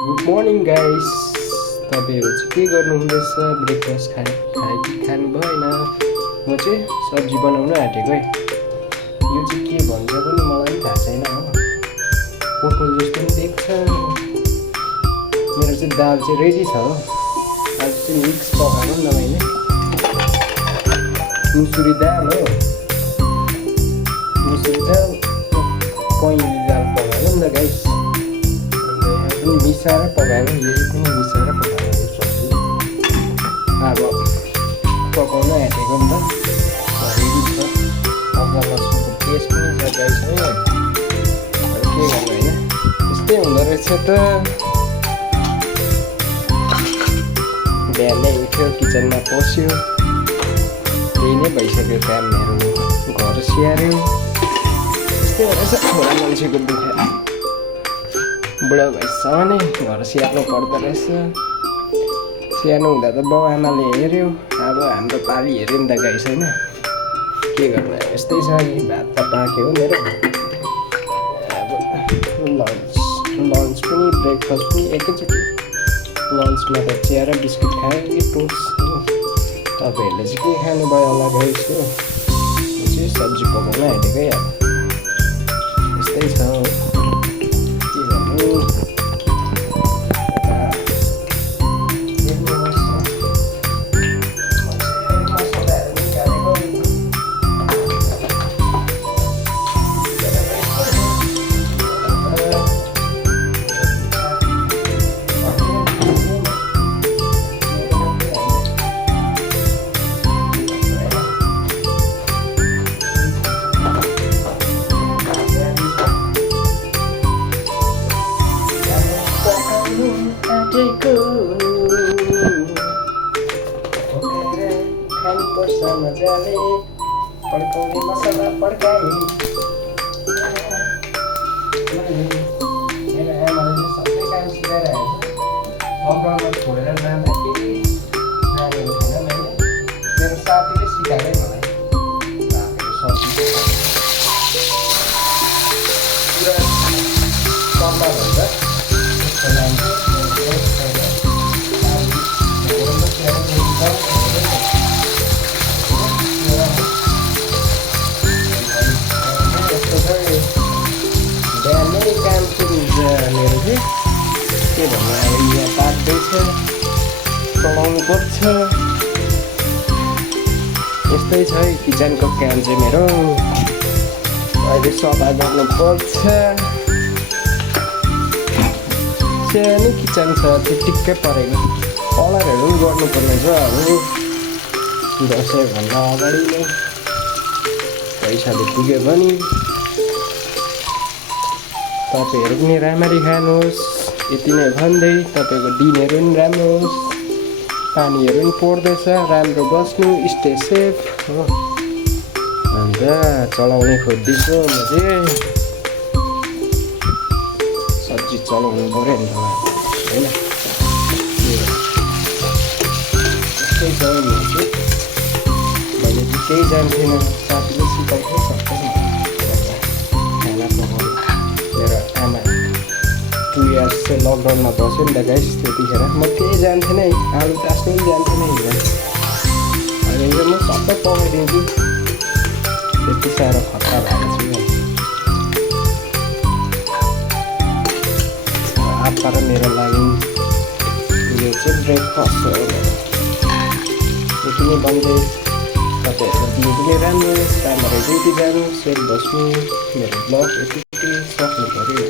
Good morning guys. तपाईँहरू चाहिँ के गर्नुहुँदैछ? ब्रेकफास्ट कि खानु भएन? म चाहिँ सब्जी बनाउन आँटेको है। यो चाहिँ के भन्छ पनि मलाई पनि थाहा छैन हो। पोटल जस्तो पनि देख्छ। मेरो चाहिँ दाल चाहिँ रेडी छ हो। आज चाहिँ मिक्स पकाएको नि त मैले मुसुरी दाल हो। मुसुरी दाल पहेँली दाल पकाएको नि त गाइस। मिसाएर पकाएको, यही पनि मिसाएर पकाएको सब्जी। अब पकाउन आँटेको नि त, रेडी छ। अदुवा लसुनको पेस्ट पनि छ गाइस है। अब के गर्नु होइन, यस्तै हुँदो रहेछ त। बिहानै उठ्यो, किचनमा पस्यो, त्यही नै भइसक्यो काम मेरो। घर स्याहार्यो, यस्तै रहेछ छोरा मान्छेको दुःख। बुढा भएसम्म नै घर स्याहार्नु पर्दो रहेछ। स्याहार्नु हुँदा त बाउ आमाले हेऱ्यो, अब हाम्रो पाली हेऱ्यो नि त गाइस होइन। के गर्नु, यस्तै छ नि। भात त पाक्यो मेरो। अब लन्च पनि ब्रेकफास्ट पनि एकैचोटि। लन्चमा त चिया र बिस्कुट खायो कि टोस्ट। तपाईँहरूले चाहिँ के खानुभयो होला गाइस हो। म चाहिँ सब्जी पकाउन आँटेकै अब यस्तै छ हो। के गर्नु, खानुपर्छ मजाले, पड्काउने मसला पड्काए। मेरो आमाले चाहिँ सबै काम सिकाइरहेको छ। लकडाउनमा छोडेर जाँदाखेरि जानेको थिएन मैले। मेरो साथीले सिकाएकै मलाई। भातहरू सब्जी पुरा सफा भन्छ त्यसको नाम चाहिँ बिहानै काम सुरु हुन्छ मेरो चाहिँ। के भन्नु, अब यहाँ पाक्दैछ, चलाउनु पर्छ। यस्तै छ है किचनको काम चाहिँ मेरो। अहिले सफा गर्नु पर्छ। सानो किचन छ, त्यो टिक्कै परेको। कलरहरू पनि गर्नुपर्ने छ अब दसैँभन्दा अगाडि नै। पैसाले पुग्यो भने तपाईँहरू पनि राम्ररी खानुहोस्। यति नै भन्दै तपाईँको दिनहरू पनि राम्रो होस्। पानीहरू पनि पर्दैछ, राम्रो बस्नु, स्टे सेफ हो। अन्त चलाउने खोज्दैछु म चाहिँ। सब्जी चलाउनु पऱ्यो नि त होइन। त्यस्तै छ म चाहिँ। मैले चाहिँ केही जान्थेन, साथीले सिकाउँथ्यो सबै खाना पकाउनु। मेरो आमा 2 इयर्स चाहिँ लकडाउनमा बस्यो नि त गाइस। त्यतिखेर म केही जान्थेन है, आलु टास्नु पनि जान्थेन है। अहिले चाहिँ म सबै पकाइदिन्छु। त्यति साह्रो खतरा भएको छु। आपा र मेरो लागि यो चाहिँ ब्रेकफास्ट हो। यति नै भन्दै तपाईँहरूको दिन पनि राम्रो, राम्ररी ड्युटी जानु, सेफ बस्नु। मेरो ब्लग यति सक्नु पऱ्यो।